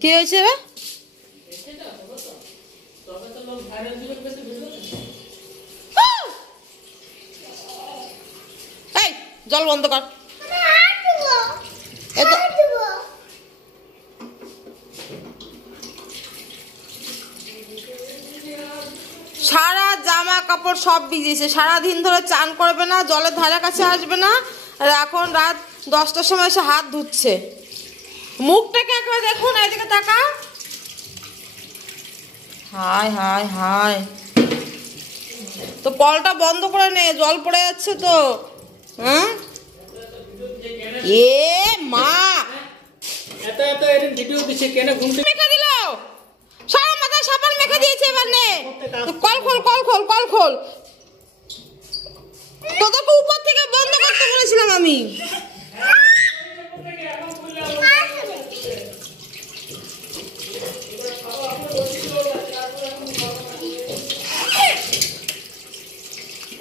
কি হয়েছে? এই জল বন্ধ কর। সারা জামা কাপড় সব ভিজেছে, সারাদিন ধরে চান করবে না, জলের ধারে কাছে আসবে না, আর এখন রাত 10টার সময় এসে হাত ধুচ্ছে। মুখটাকে একবার দেখুন, এদিকে তাকা। হায় হায় হায়, তো কলটা বন্ধ করে নে, জল পড়ে যাচ্ছে তো। হ্যাঁ এ মা, মেখে দিল, সারা মাথা সাবান মেখে দিয়েছে। এবার নে, কল খোল, কল খোল, কল খোল। তোদেরকে উপর থেকে বন্ধ করতে বলেছিলাম আমি।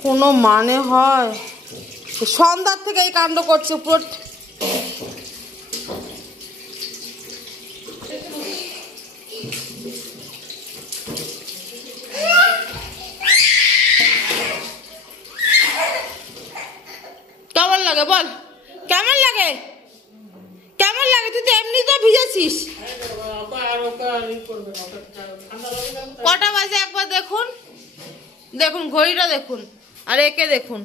কোনো মানে হয়? সন্ধ্যার থেকে এই কাণ্ড করছে পুরো। কেমন লাগে বল, কেমন লাগে? কেমন লাগে? তুই তো এমনি তো ভিজেছিস। কটা বাজে একবার দেখুন, দেখুন ঘড়িটা দেখুন, আর একে দেখুন।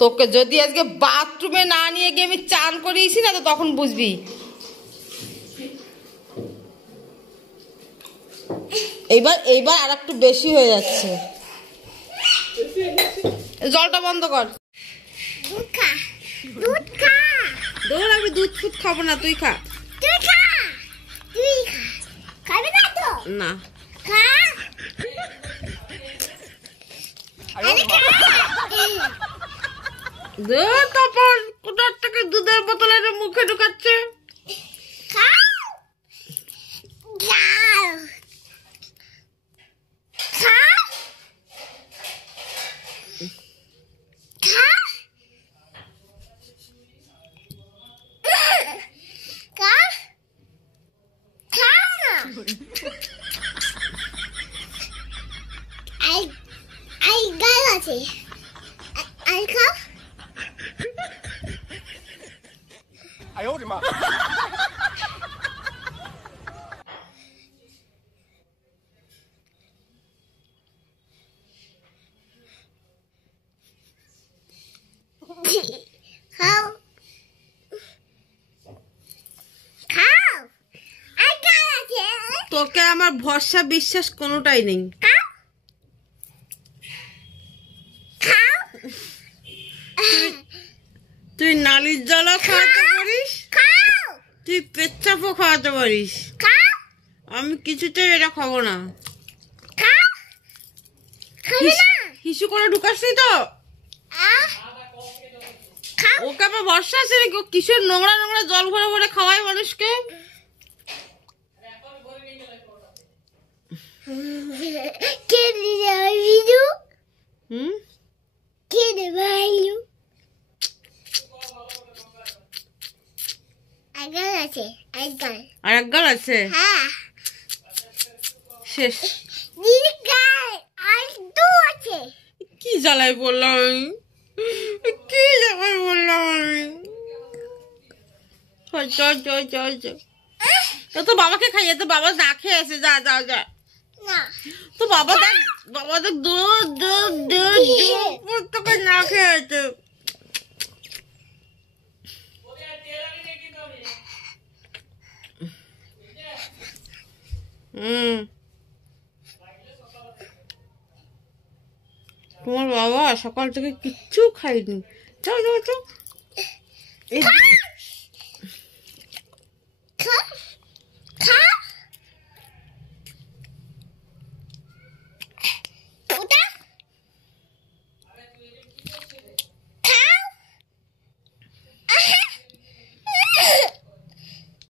তোকে যদি আজকে বাথরুমে না নিয়ে গিয়ে আমি চান করিয়েছি না, তো তখন বুঝবি। এইবার এইবার আর একটু বেশি হয়ে যাচ্ছে। জলটা বন্ধ কর। আমি দুধ ফুট খাবো না, তুই খা। না তখন কোথার থেকে দুধের বোতল এনে মুখে ঢুকাচ্ছে। তোকে আমার ভরসা বিশ্বাস কোনোটাই নেই। তুই নালির জলও খাওয়াতে পারিস, তুই পেচ্ছাপও খাওয়াতে পারিস, আমি কিছুতেই এটা খাবো না। হিসু করে ঢুকাসনি তো? ওকে আবার ভরসা আছে নাকি? কিসের নোংরা নোংরা জল ভরে ভরে খাওয়ায় মানুষকে। আর এক গাল আছে শেষ। কি জ্বালায় বললাম আমি, কি জ্বালায় বললাম আমি। তো বাবাকে খাইয়ে, তো বাবা না খেয়ে আছে। যা যা যা, তো বাবা দেখ, বাবা দেখ দুধ দুধ দুধ তোকে না খেয়ে আছে। তোমার বাবা সকাল থেকে কিচ্ছু খাইনি। চল চল চল।